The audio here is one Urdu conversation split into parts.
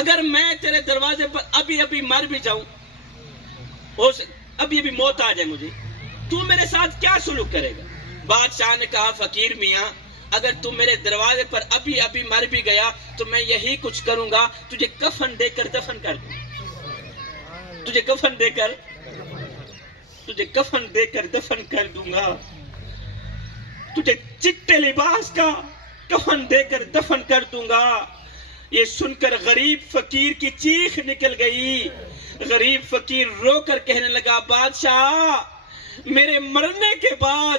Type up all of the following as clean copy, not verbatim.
اگر میں تیرے دروازے پر ابھی ابھی مر بھی جاؤں، ابھی ابھی موت آ جائے مجھے، تو میرے ساتھ کیا سلوک کرے گا؟ بادشاہ نے کہا فقیر میاں اگر تم میرے دروازے پر ابھی ابھی مر بھی گیا تو میں یہی کچھ کروں گا، تجھے کفن دے کر دفن کر دوں، تجھے کفن دے کر دفن کر دوں گا، تجھے چٹے لباس کا کفن دے کر دفن کر دوں گا۔ یہ سن کر غریب فقیر کی چیخ نکل گئی۔ غریب فقیر رو کر کہنے لگا بادشاہ میرے مرنے کے بعد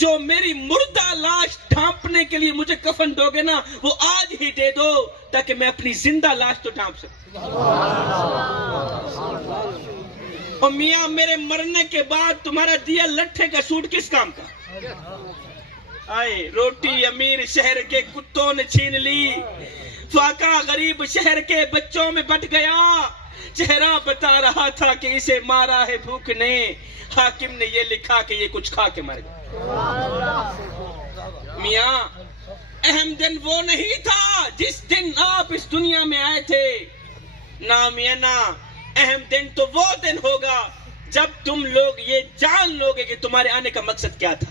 جو میری مردہ لاش ڈھانپنے کے لیے مجھے کفن دو گے نا وہ آج ہی دے دو تاکہ میں اپنی زندہ لاش تو ڈھانپ سکوں۔ اور میاں میرے مرنے کے بعد تمہارا دیا لٹھے کا سوٹ کس کام کا؟ آئے روٹی امیر شہر کے کتوں نے چھین لی، فاقہ غریب شہر کے بچوں میں بٹ گیا، چہرہ بتا رہا تھا کہ اسے مارا ہے بھوک نے، حاکم نے یہ لکھا کہ یہ کچھ کھا کے مر گیا۔ میاں اہم دن وہ نہیں تھا جس دن آپ اس دنیا میں آئے تھے، نا میاں نا، اہم دن تو وہ دن ہوگا جب تم لوگ یہ جان لوگے کہ تمہارے آنے کا مقصد کیا تھا۔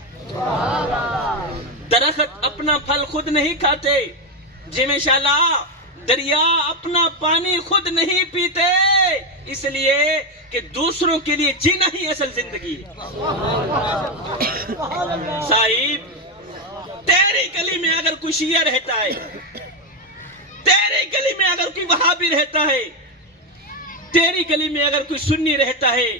درخت اپنا پھل خود نہیں کھاتے، جم شالا دریا اپنا پانی خود نہیں پیتے، اس لیے کہ دوسروں کے لیے جینا ہی اصل زندگی ہے۔ صاحب تیری گلی میں اگر کوئی شیعہ رہتا ہے، تیری گلی میں اگر کوئی وہابی رہتا ہے، تیری گلی میں اگر کوئی سنی رہتا ہے،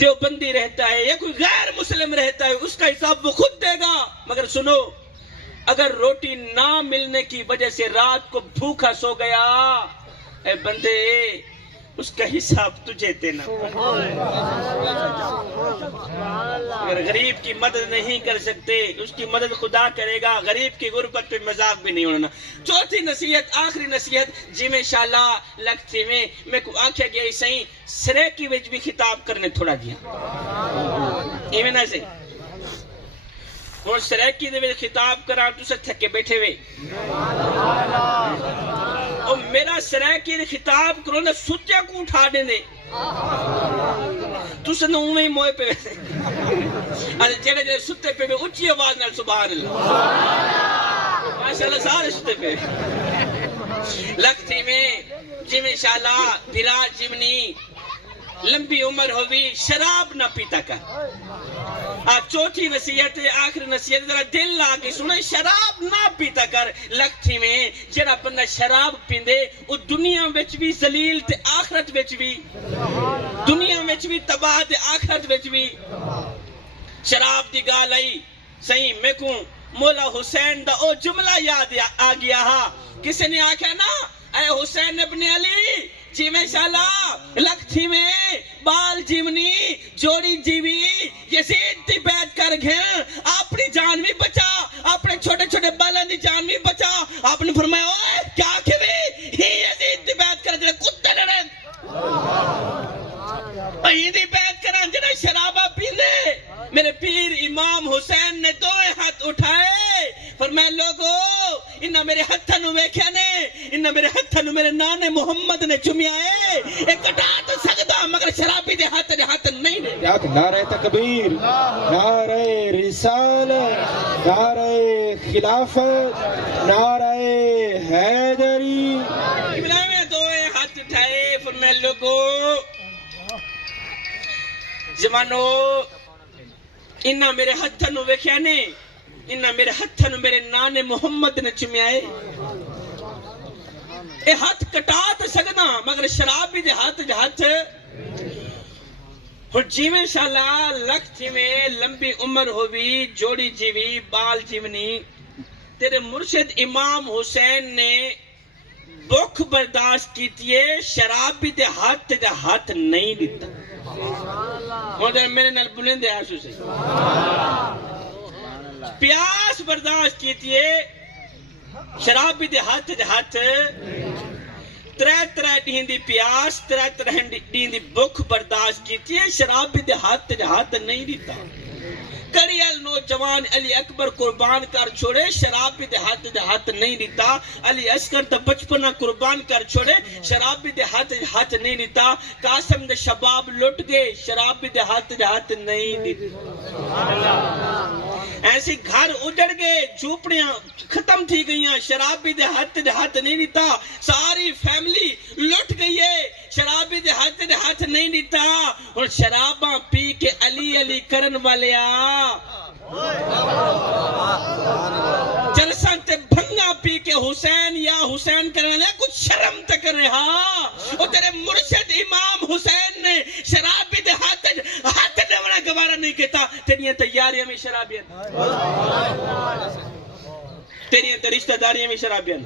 دیوبندی رہتا ہے یا کوئی غیر مسلم رہتا ہے، اس کا حساب وہ خود دے گا۔ مگر سنو، اگر روٹی نہ ملنے کی وجہ سے رات کو بھوکا سو گیا، اے بندے اس کا حساب تجھے دینا۔ اگر غریب کی مدد نہیں کر سکتے اس کی مدد خدا کرے گا۔ غریب کی غربت پہ مذاق بھی نہیں ہونا۔ چوتھی نصیحت، آخری نصیحت جی میں انشاءاللہ لگتی میں کو آنکھیں گیا سہیں سرے کی وجہ بھی خطاب کرنے تھوڑا دیا ایمینہ سے اور سریکی دے خطاب کرا تو سے تھکے بیٹھے ہوئے اور میرا سریکی دے خطاب کرو نا ستیا کو اٹھا دیں دے تو سے نہ اومیں موئے پہ ویسے جڑے جڑے ستے پہ اچھی آواز نال سبحان اللہ ماشاءاللہ سارے ستے پہ لگتی میں جی میں انشاءاللہ بھرا جمنی لمبی عمر ہوئی شراب نہ پیتا کر۔ چوتھی نصیحت آخری نصیحت ذرا دل لا کے سنے، شراب نہ پیتا کر۔ لکھتی میں جڑا بندہ شراب پیندے وہ دنیا وچ بھی ذلیل تے آخرت وچ بھی، دنیا وچ بھی تباہ تے آخرت وچ بھی۔ شراب دی گال آئی صحیح میں کو مولا حسین دا او جملہ یاد آ گیا ہا، کسی نے آکھا نا اے حسین ابن علی جی میں شالا لکھتی میں بال جیونی جوڑی جیوی یزید دی بیعت کر گھر اپنی جان بھی بچا، اپنے چھوٹے چھوٹے بالان دی جان بھی بچا۔ آپ نے فرمایا اوے کیا کھوی ہی یزید دی بیعت کر جڑے کتے لڑن ہی دی بیعت کران جڑے شرابہ پیندے۔ میرے پیر امام حسین نے دو ہاتھ اٹھائے فرمایا لوگو انہا میرے ہتھنو ویکھیا نے، انہا میرے ہتھنو میرے نانے محمد نے چمیا ہے، ایک کٹا تو سکتا مگر شرابی دے ہاتھ نہیں دے۔ نعرہ تکبیر، نعرہ رسالت، نعرہ خلافت، نعرہ حیدری۔ ابراہیم نے دو ہاتھ اٹھائے فرمایا لوگو جوانو انہا میرے ہتھنو ویکھیا نے، انہا میرے ہتھنو میرے نانے محمد نے چمیا ہے، اے ہاتھ کٹا تو سکنا مگر شرابی دے ہاتھ اور جیویں شالا لکھتی میں لمبی عمر ہوئی جوڑی جیوی بال جیونی۔ تیرے مرشد امام حسین نے بھوک برداشت کیتی ہے، شرابی دے ہاتھ نہیں دیتا۔ مجھے میرے نال بلندے آسو سے پیاس برداشت کیتی ہے، شرابی دے ہاتھ ترے دین دی پیاس ترے دین دی بھوک برداشت کیتی ہے، شرابی دے ہاتھ نہیں دیتا۔ کڑیال نوجوان علی اکبر قربان کر چھوڑے شراب بھی دے ہاتھ نہیں دیتا علی اصغر دا بچپنا قربان کر چھوڑے شراب بھی دے ہاتھ نہیں دیتا قاسم دے شباب لٹ گئے شراب بھی دے ہاتھ نہیں دیتا ایسی گھر اجڑ گئے جھوپڑیاں ختم تھی گئیاں شراب بھی دے ہاتھ نہیں دیتا ساری فیملی لٹ گئی ہے شراب بھی دے ہاتھ نہیں دیتا اور شراباں پی کے علی کرن والے جلسان تے بھنگا پی کے حسین کرنے والے کچھ شرم تک رہا اور تیرے مرشد امام حسین نے شراب بھی دے ہاتھ نوڑا گوارا نہیں کہتا تیریاں تیاریاں میں شرابیاں تیریاں تے رشتہ داریاں میں شرابیاں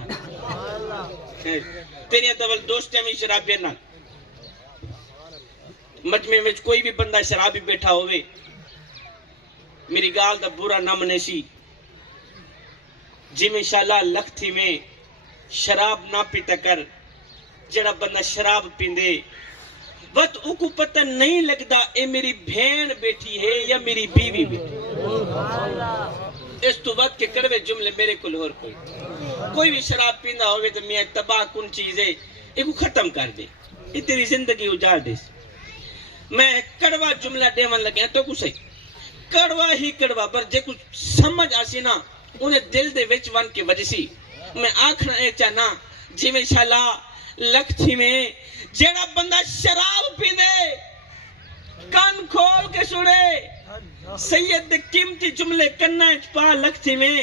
تیریاں تے دوستیاں میں شرابیاں مجمع میں کوئی بھی بندہ شرابی بیٹھا ہوئے میری گال دا برا نہ منیسی جی میں انشاءاللہ لکھتی میں شراب نہ پیتا کر جڑا بندہ شراب پیندے وقت اوکو پتہ نہیں لگتا اے میری بھین بیٹھی ہے یا میری بیوی بیٹھی اس تو وقت کے کڑوے جملے میرے کل اور کوئی بھی شراب پیندہ ہوئے تو میاں تباہ کن چیزیں ایک ختم کر دے یہ تیری زندگی اجاڑ دے میں کڑوا جملہ دیون لگے تو کچھ ہے کڑوا ہی کڑوا پر جے کچھ سمجھ آسی نا انہیں دل دے وچ ون کے وجہ سی میں آکھنا اے چاہنا جی میں انشاءاللہ لکھتی میں جیڑا بندہ شراب پی دے کان کھول کے سنے سید دے قیمتی جملے کنہ پا لکھتی میں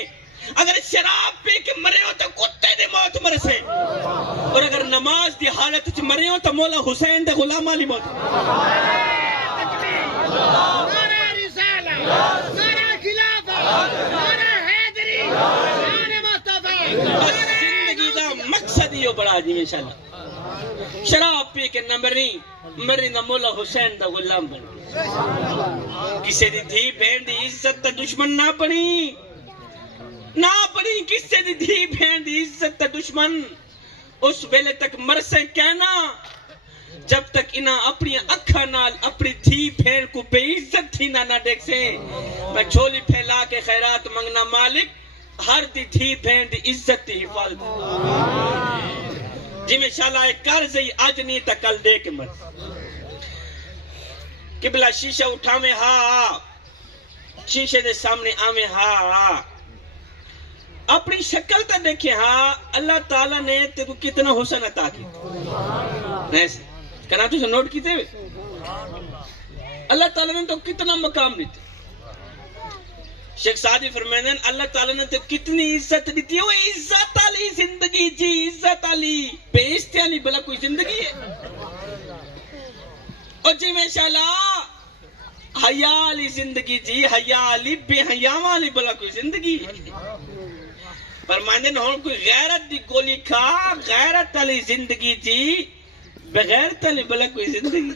اگر شراب پی کے مرے ہو تو کتے دے موت مرے سے اور اگر نماز دی حالت چ مرے ہو تو مولا حسین دے غلام علی موت نعرہ رسالہ نعرہ خلافت نعرہ حیدری نعرہ مصطفی زندگی دا مقصد یہ بڑا جی انشاءاللہ شراب پی کے نہ مرنی نہ مولا حسین دا غلام بن کسی دی دھی بہن دی عزت دا دشمن نہ بنی کسی دی دھی بہن دی عزت دا دشمن اس ویلے تک مرسے کہنا جب تک انہاں اپنی اکھا نال اپنی دھی بہن کو بے عزت تھی نہ دیکھ سے میں جھولی پھیلا کے خیرات منگنا مالک ہر دھی بہن دی عزت دی حفاظت جی میں انشاءاللہ ایک قرض ہی آج نہیں تا کل دے کے مر قبلہ شیشہ اٹھاویں ہاں شیشے دے سامنے آویں ہاں اپنی شکل تا دیکھیں ہاں اللہ تعالیٰ نے تے کو کتنا حسن عطا کی ایسے کہنا تو سے نوٹ کیتے ہوئے اللہ تعالیٰ نے تو کتنا مقام دیتے شیخ سعدی فرمائیں اللہ تعالیٰ نے تو کتنی عزت دیتی ہے وہ عزت علی زندگی جی عزت علی بیشتے علی بلا کوئی زندگی ہے اور جی میں انشاءاللہ حیا علی زندگی جی حیا علی بے حیاں علی بلا کوئی زندگی ہے فرمائیں ہوں کوئی غیرت دی گولی کھا غیرت علی زندگی جی بغیرت علی بلا کوئی زندگی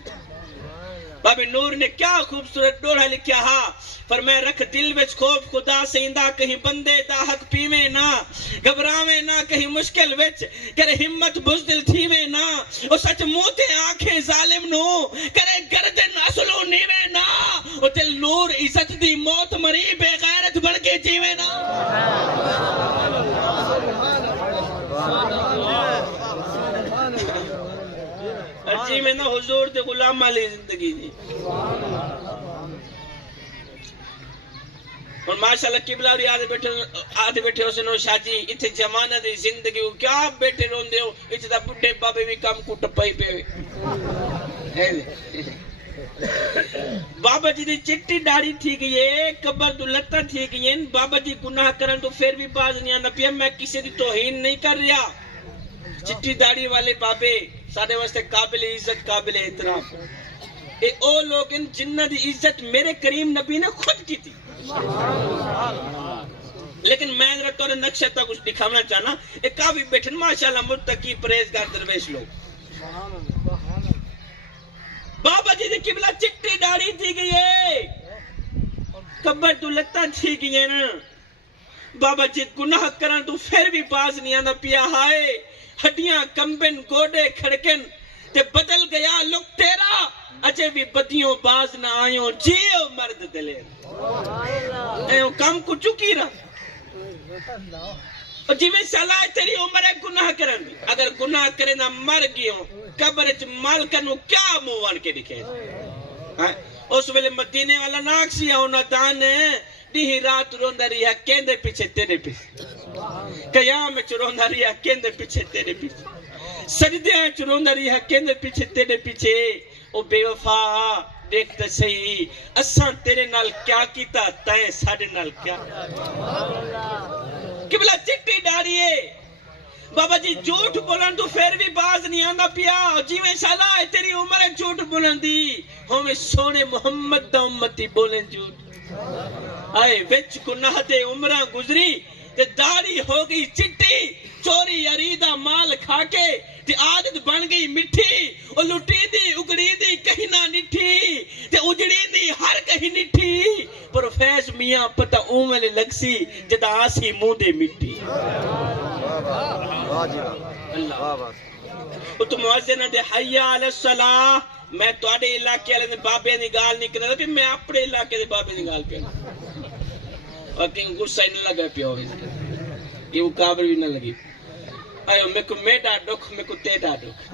بابی نور نے کیا خوبصورت ڈوڑا لکھیا ہاں فرمائے رکھ دل وچ خوف خدا سیندہ کہیں بندے دا حق پیویں نہ گھبراویں نہ کہیں مشکل وچ کرے ہمت بزدل تھیویں نہ او سچ موتے آنکھیں ظالم نو کرے گردن اصلو نیویں نہ او دل نور عزت دی موت مری بے غیرت بن کے جیویں نہ جی میں نا حضور دے غلام علی زندگی دی اور ماشاءاللہ قبلہ اور آدھے بیٹھے ہو سنو شاہ جی اتھے جمانہ دی زندگی ہو کیا بیٹھے رون دے ہو اتھے دا بڑھے بابے بھی کام کو ٹپائی پہ ہوئے بابا جی دی چٹی ڈاڑی تھی گئی ہے قبر دو لتا تھی گئی ہے بابا جی گناہ کرن تو پھر بھی باز نہیں آنا پیا میں کسی دی توہین نہیں کر رہا چٹی داڑی والے بابے سارے واسطے قابل عزت قابل احترام اے او لوگ ان جنہ دی عزت میرے کریم نبی نے خود کی تھی لیکن میں ذرا تو نقشہ تک کچھ دکھانا چاہنا اے کافی بیٹھن ماشاءاللہ متقی پرہیزگار درویش لوگ بابا جی دی قبلہ چٹی داڑھی تھی گئی ہے قبر تو لتا تھی گئی ہے نا بابا جی گناہ کرن تو پھر بھی پاس نہیں آنا پیا ہائے ہڈیاں کمبن گوڑے کھڑکن تے بدل گیا لک تیرا اجے بھی بدیوں باز نہ آئیوں جیو مرد دلیر ایو کم کو چکی رہا اور جی میں صلاح تیری عمر ہے گناہ کرن دی اگر گناہ کرے نہ مر گئے ہوں قبر چ مالکنو کیا موان کے دکھے اس ویلے مدینے والا ناک سیا ہونا دان دی رات روندہ رہا کیندے پیچھے تیرے پیچھے قیام چ روندہ رہا کیندے پیچھے تیرے پیچھے سجدے چ روندہ رہا کیندے پیچھے تیرے پیچھے او بے وفا دیکھتا صحیح اساں تیرے نال کیا کیتا تائیں ساڑے نال کیا قبلہ چٹی ڈاریے بابا جی جھوٹ بولن تو پھر بھی باز نہیں آندا پیا جی میں شالا تیری عمر ہے جھوٹ بولن دی ہمیں سونے محمد دا امتی بولن جھوٹ آئے وچ گناہ دے عمرہ گزری تے داڑھی ہو گئی چٹی چوری یریدہ مال کھا کے تے عادت بن گئی مٹھی اور لٹی دی اگڑی دی کہیں نہ نٹھی تے اجڑی دی ہر کہیں نٹھی پروفیس میاں پتہ اومل لگسی جدا آسی موں دے مٹھی اللہ وہ تو معاذنہ دے حیاء علی الصلاح میں تو آڑے علاقے علیہ بابے نے گال نہیں کرنا کہ میں اپنے علاقے دے بابے نے گال پہنا اور کہیں غصہ ہی نہ لگا پیا ہوئے یہ وہ کابر بھی نہ لگی آئیو میں کو میڈا ڈکھ میں کو تیڈا ڈکھ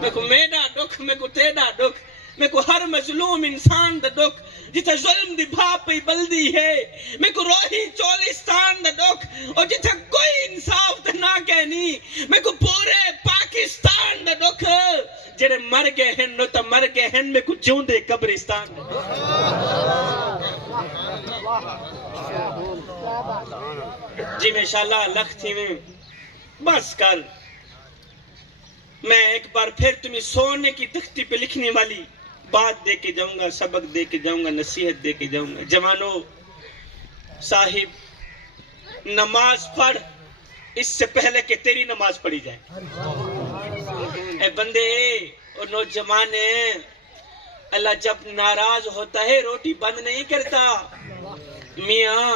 میں کو میڈا ڈکھ میں کو تیڈا ڈکھ میں کو ہر مظلوم انسان دا ڈکھ جتا ظلم دی بھاپ پہ بلدی ہے میں کو روحی چولستان دا ڈکھ اور جتا کوئی انصاف دا نہ کہنی میں کو پورے پاکستان دا ڈکھ جڑے مر گئے ہیں نو تا مر گئے ہیں میں کو جون دے قبرستان دا جی میں انشاءاللہ لکھ تھی میں بس کر میں ایک بار پھر تمہیں سونے کی تختی پہ لکھنے والی بات دے کے جاؤں گا سبق دے کے جاؤں گا نصیحت دے کے جاؤں گا جوانو صاحب نماز پڑھ اس سے پہلے کہ تیری نماز پڑھی جائے اے بندے اور نوجوان اللہ جب ناراض ہوتا ہے روٹی بند نہیں کرتا میاں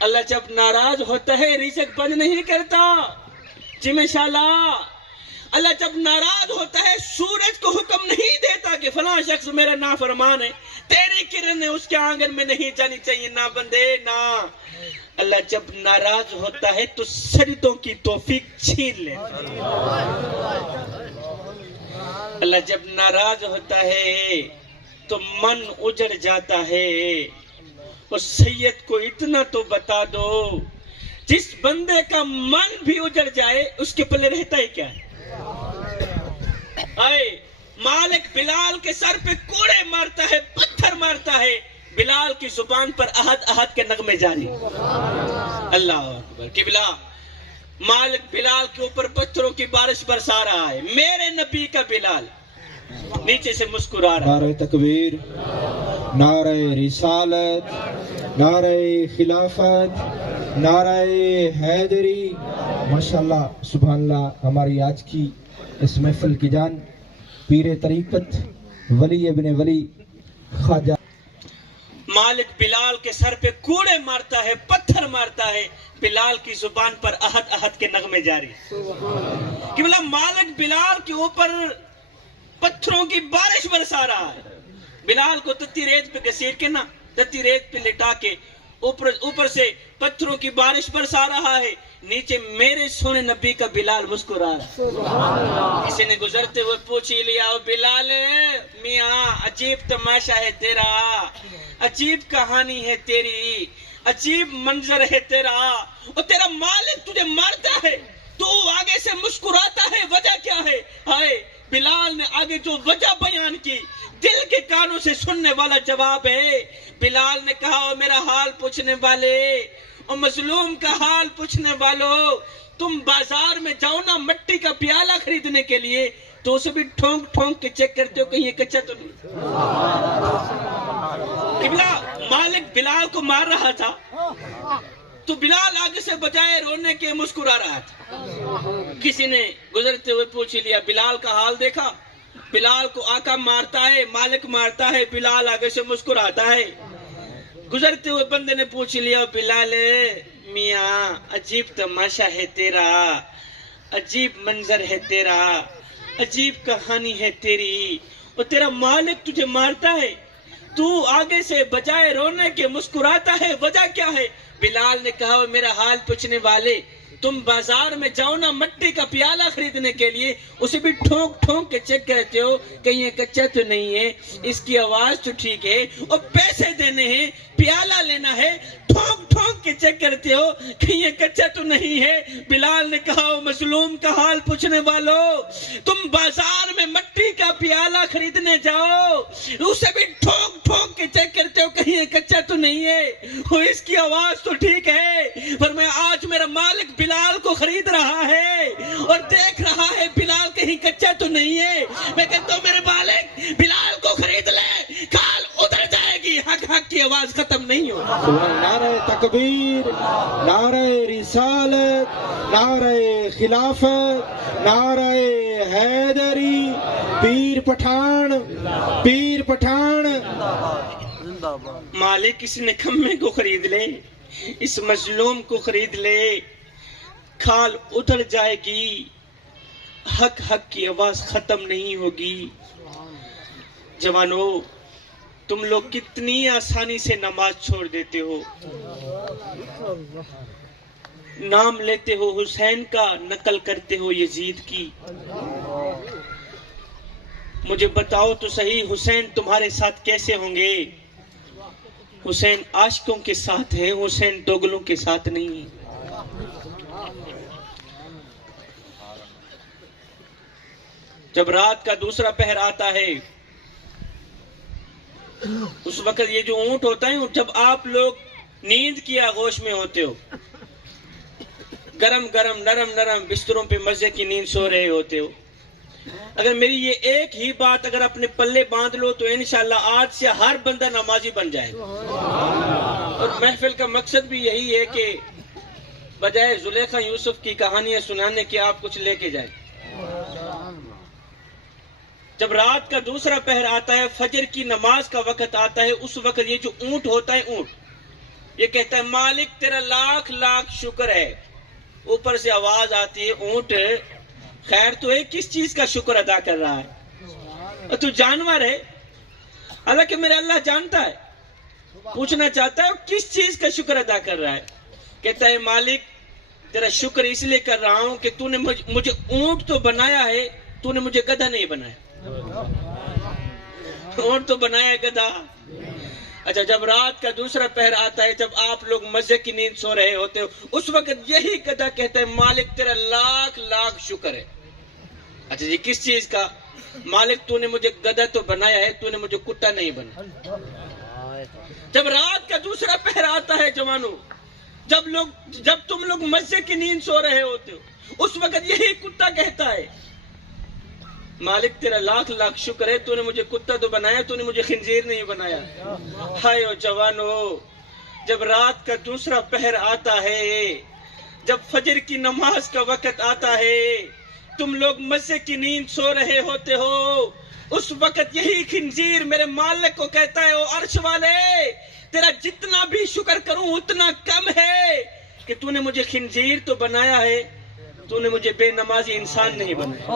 اللہ جب ناراض ہوتا ہے رزق بند نہیں کرتا جی میں شالا اللہ جب ناراض ہوتا ہے سورج کو حکم نہیں دیتا کہ فلاں شخص میرا نافرمان ہے تیری کرن اس کے آنگن میں نہیں جانی چاہیے نہ بندے نہ اللہ جب ناراض ہوتا ہے تو سجدوں کی توفیق چھین لیتا اللہ جب ناراض ہوتا ہے تو من اجڑ جاتا ہے اور سید کو اتنا تو بتا دو جس بندے کا من بھی اجڑ جائے اس کے پلے رہتا ہی کیا ہے آئے مالک بلال کے سر پہ کوڑے مارتا ہے پتھر مارتا ہے بلال کی زبان پر احد احد کے نغمے جاری اللہ اکبر قبلہ مالک بلال کے اوپر پتھروں کی بارش برسا رہا ہے میرے نبی کا بلال نیچے سے مسکرا رہا ہے نعرہ تکبیر نعرہ رسالت نعرہ خلافت نعرہ حیدری ماشاءاللہ سبحان اللہ ہماری آج کی اس محفل کی جان پیر طریقت ولی ابن ولی خواجہ مالک بلال کے سر پہ کوڑے مارتا ہے پتھر مارتا ہے بلال کی زبان پر احد احد کے نغمے جاری کہ مالک بلال کے اوپر پتھروں کی بارش برسا رہا ہے بلال کو تتی ریت پہ گھسیٹ کے نا تتی ریت پہ لٹا کے اوپر سے پتھروں کی بارش برسا رہا ہے نیچے میرے سونے نبی کا بلال مسکرا رہا ہے کسی نے گزرتے ہوئے پوچھ ہی لیا بلال میاں عجیب تماشا ہے تیرا عجیب کہانی ہے تیری عجیب منظر ہے تیرا اور تیرا مالک تجھے مارتا ہے تو آگے سے مسکراتا ہے وجہ کیا ہے ہائے بلال نے آگے جو وجہ بیان کی دل کے کانوں سے سننے والا جواب ہے بلال نے کہا میرا حال پوچھنے والے اور مظلوم کا حال پوچھنے والوں تم بازار میں جاؤ نا مٹی کا پیالہ خریدنے کے لیے تو اسے بھی ٹھونک ٹھونک کے چیک کرتے ہو کہیں یہ کچا تو نہیں قبلہ مالک بلال کو مار رہا تھا تو بلال آگے سے بجائے رونے کے مسکرا رہا تھا کسی نے گزرتے ہوئے پوچھ لیا بلال کا حال دیکھا بلال کو آقا مارتا ہے مالک مارتا ہے بلال آگے سے مسکراتا ہے گزرتے ہوئے بندے نے پوچھ لیا بلال میاں عجیب تماشا ہے تیرا عجیب منظر ہے تیرا عجیب کہانی ہے تیری، اور تیرا مالک تجھے مارتا ہے، تو آگے سے بجائے رونے کے مسکراتا ہے، وجہ کیا ہے؟ بلال نے کہا وہ میرا حال پوچھنے والے، تم بازار میں جاؤ نا مٹی کا پیالہ خریدنے کے لیے، اسے بھی ٹھونک ٹھونک کے چیک کرتے ہو کہیں یہ کچا تو نہیں ہے، اس کی آواز تو ٹھیک ہے، اور پیسے دینے ہیں، پیالہ لینا ہے، ٹھونک ٹھونک کے چیک کرتے ہو کہیں یہ کچا تو نہیں ہے۔ بلال نے کہا وہ مظلوم کا حال پوچھنے والوں، تم بازار میں مٹی کا پیالہ خریدنے جاؤ، اسے بھی ٹھونک ٹھونک کے چیک کرتے ہو کہیں یہ کچا تو نہیں ہے، وہ اس کی آواز تو ٹھیک ہے، پر میں آج میرا مالک بلال کو خرید رہا ہے اور دیکھ رہا ہے بلال کہیں کچا تو نہیں ہے، میں کہتا ہوں میرے مالک بلال کو خرید لے، کال ادھر جائے گی، حق حق کی آواز ختم نہیں ہو۔ نعرہ تکبیر، نعرہ رسالت، نعرہ خلافت، نعرہ حیدری، پیر پٹھان، پیر پٹھان۔ مالک اس نکمے کو خرید لے، اس مظلوم کو خرید لے، کھال اتر جائے گی، حق حق کی آواز ختم نہیں ہوگی۔ جوانو، تم لوگ کتنی آسانی سے نماز چھوڑ دیتے ہو، نام لیتے ہو حسین کا، نقل کرتے ہو یزید کی۔ مجھے بتاؤ تو صحیح، حسین تمہارے ساتھ کیسے ہوں گے؟ حسین عاشقوں کے ساتھ ہے، حسین دوگلوں کے ساتھ نہیں۔ جب رات کا دوسرا پہر آتا ہے، اس وقت یہ جو اونٹ ہوتا ہے، جب آپ لوگ نیند کی آغوش میں ہوتے ہو، گرم گرم نرم نرم بستروں پہ مزے کی نیند سو رہے ہوتے ہو، اگر میری یہ ایک ہی بات اگر اپنے پلے باندھ لو تو انشاءاللہ آج سے ہر بندہ نمازی بن جائے گا۔ اور محفل کا مقصد بھی یہی ہے کہ بجائے زلیخا یوسف کی کہانیاں سنانے کے آپ کچھ لے کے جائیں۔ جب رات کا دوسرا پہر آتا ہے، فجر کی نماز کا وقت آتا ہے، اس وقت یہ جو اونٹ ہوتا ہے، اونٹ یہ کہتا ہے مالک تیرا لاکھ لاکھ شکر ہے۔ اوپر سے آواز آتی ہے، اونٹ خیر تو ہے، کس چیز کا شکر ادا کر رہا ہے؟ اور تو جانور ہے، حالانکہ میرا اللہ جانتا ہے، پوچھنا چاہتا ہے کس چیز کا شکر ادا کر رہا ہے؟ کہتا ہے مالک تیرا شکر اس لیے کر رہا ہوں کہ تو نے مجھے اونٹ تو بنایا ہے، تو نے مجھے گدھا نہیں بنایا۔ اونٹ تو بنایا ہے، گدھا۔ اچھا، جب رات کا دوسرا پہر آتا ہے، جب آپ لوگ مزے کی نیند سو رہے ہوتے ہو، اس وقت یہی گدھا کہتا ہے مالک تیرا لاکھ لاکھ شکر ہے۔ اچھا جی، کس چیز کا؟ مالک تو نے مجھے گدھا تو بنایا ہے، تو نے مجھے کتا نہیں بنایا۔ جب رات کا دوسرا پہر آتا ہے جوانو، جب تم لوگ مزے کی نیند سو رہے ہوتے ہو، اس وقت یہی کتا کہتا ہے مالک تیرا لاکھ لاکھ شکر ہے، تو نے مجھے کتا تو بنایا، تو نے مجھے خنزیر نہیں بنایا۔ ہائے او جوانو، جب رات کا دوسرا پہر آتا ہے، جب فجر کی نماز کا وقت آتا ہے، تم لوگ مزے کی نیند سو رہے ہوتے ہو، اس وقت یہی خنزیر میرے مالک کو کہتا ہے او عرش والے، تیرا جتنا بھی شکر کروں اتنا کم ہے کہ تو نے مجھے خنزیر تو بنایا ہے، تو نے مجھے بے نمازی انسان نہیں بنایا۔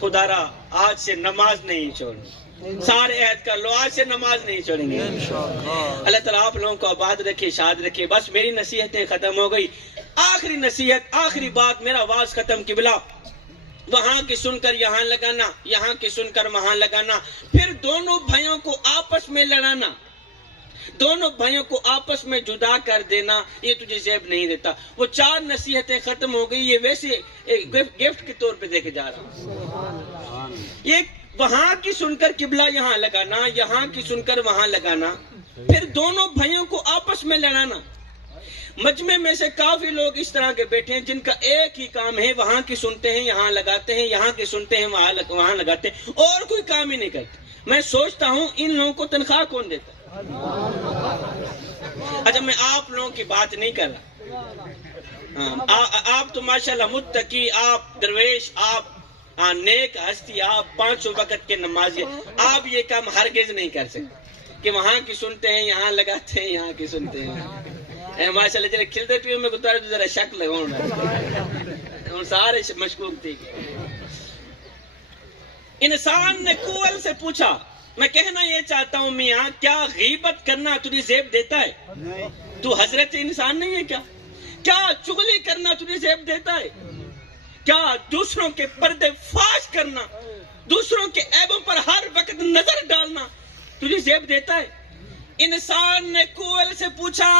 خدا را آج سے نماز نہیں چھوڑیں، سارے عہد کر لو آج سے نماز نہیں چھوڑیں گے۔ اللہ تعالیٰ آپ لوگوں کو آباد رکھے، شاد رکھے۔ بس میری نصیحتیں ختم ہو گئی، آخری نصیحت، آخری بات، میرا آواز ختم قبلہ، وہاں کی سن کر یہاں لگانا، یہاں کی سن کر وہاں لگانا، پھر دونوں بھائیوں کو آپس میں لڑانا، دونوں بھائیوں کو آپس میں جدا کر دینا، یہ تجھے زیب نہیں دیتا۔ وہ 4 نصیحتیں ختم ہو گئی، یہ ویسے گفٹ کے طور پہ دیکھے جا رہا ہوں۔ یہ وہاں کی سن کر قبلہ یہاں لگانا، یہاں کی سن کر وہاں لگانا، پھر دونوں بھائیوں کو آپس میں لڑانا۔ مجمع میں سے کافی لوگ اس طرح کے بیٹھے ہیں جن کا ایک ہی کام ہے، وہاں کی سنتے ہیں یہاں لگاتے ہیں، یہاں کی سنتے ہیں وہاں لگاتے ہیں، اور کوئی کام ہی نہیں کرتے۔ میں سوچتا ہوں ان لوگوں کو تنخواہ کون دیتا؟ اچھا، میں آپ لوگوں کی بات نہیں کر رہا، آپ تو ماشاءاللہ متقی، آپ درویش، آپ نیک ہستی، آپ 5 وقت کے نمازی، آپ یہ کام ہرگز نہیں کر سکتے کہ وہاں کی سنتے ہیں یہاں لگاتے ہیں، یہاں کی سنتے ہیں۔ اے ماشاءاللہ جڑے کھلدے پیو میں کو تو ذرا شک لگاونا ہن سارے مشکوک تھے انسان نے کوئل سے پوچھا میں کہنا یہ چاہتا ہوں میاں کیا غیبت کرنا تجھے زیب دیتا ہے تو حضرت انسان نہیں ہے کیا چغلی کرنا تجھے زیب دیتا ہے کیا دوسروں کے پردے فاش کرنا دوسروں کے عیبوں پر ہر وقت نظر ڈالنا تجھے زیب دیتا ہے انسان نے کوئل سے پوچھا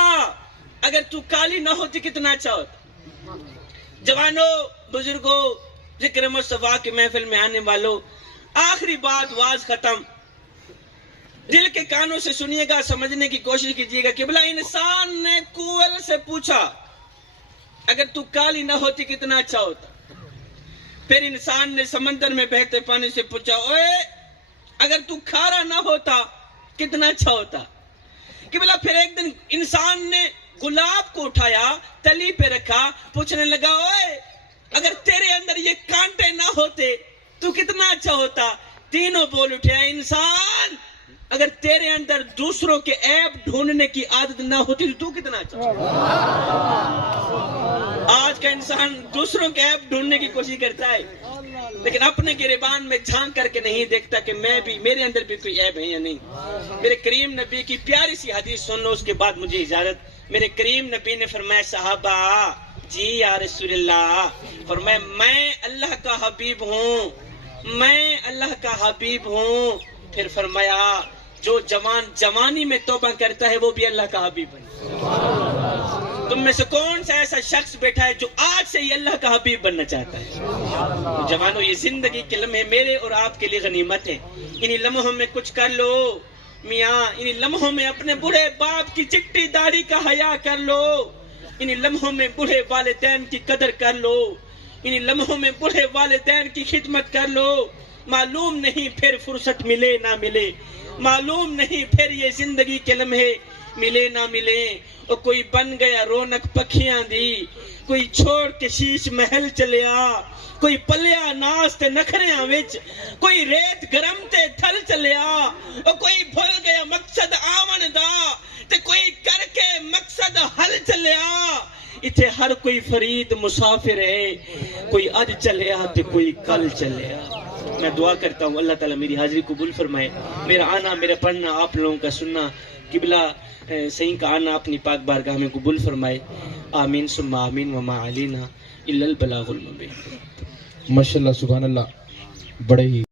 اگر تو کالی نہ ہوتی کتنا اچھا ہوتا جوانوں بزرگوں ذکر مصطفیٰ کی محفل میں آنے والوں آخری بات واز ختم دل کے کانوں سے سنیے گا سمجھنے کی کوشش کیجیے گا قبلہ انسان نے کوئل سے پوچھا اگر تو کالی نہ ہوتی کتنا اچھا ہوتا پھر انسان نے سمندر میں بہتے پانی سے پوچھا اوے اگر تو کھارا نہ ہوتا کتنا اچھا ہوتا قبلہ پھر ایک دن انسان نے گلاب کو اٹھایا تلی پہ رکھا پوچھنے لگا اوے اگر تیرے اندر یہ کانٹے نہ ہوتے تو کتنا اچھا ہوتا تینوں بول اٹھے انسان اگر تیرے اندر دوسروں کے عیب ڈھونڈنے کی عادت نہ ہوتی تو کتنا اچھا ہوتا آج کا انسان دوسروں کے عیب ڈھونڈنے کی کوشش کرتا ہے لیکن اپنے گریبان میں جھانک کر کے نہیں دیکھتا کہ میرے اندر بھی کوئی عیب ہے یا نہیں میرے کریم نبی کی پیاری سی حدیث سن لو اس کے بعد مجھے اجازت میرے کریم نبی نے فرمایا صحابہ جی یا رسول اللہ فرمایا میں اللہ کا حبیب ہوں پھر فرمایا جو جوان جوانی میں توبہ کرتا ہے وہ بھی اللہ کا حبیب ہے تم میں سے کون سا ایسا شخص بیٹھا ہے جو آج سے ہی اللہ کا حبیب بننا چاہتا ہے جوانوں یہ زندگی کے لمحے میرے اور آپ کے لیے غنیمت ہے انہی لمحوں میں کچھ کر لو میاں انہی لمحوں میں اپنے بوڑھے باپ کی چٹی داڑھی کا حیا کر لو انہی لمحوں میں بوڑھے والدین کی قدر کر لو انہی لمحوں میں بوڑھے والدین کی خدمت کر لو معلوم نہیں پھر فرصت ملے نہ ملے معلوم نہیں پھر یہ زندگی کے لمحے ملے نہ ملے اور کوئی بن گیا رونق پکھیاں دی کوئی چھوڑ کے شیش محل چلیا کوئی پلیا ناس تے نکھریاں وچ کوئی ریت گرم تے تھل چلیا اور کوئی بھول گیا مقصد آون دا تے کوئی کر کے مقصد حل چلیا اتھے ہر کوئی فرید مسافر ہے کوئی اج چلیا تے کوئی کل چلیا میں دعا کرتا ہوں اللہ تعالیٰ میری حاضری قبول فرمائے میرا آنا میرا پڑھنا آپ لوگوں کا سننا قبلہ صحیح کا آنا اپنی پاک بارگاہ میں قبول فرمائے آمین ثم آمین وما علینا الا البلاغ المبین ماشاءاللہ سبحان اللہ بڑے ہی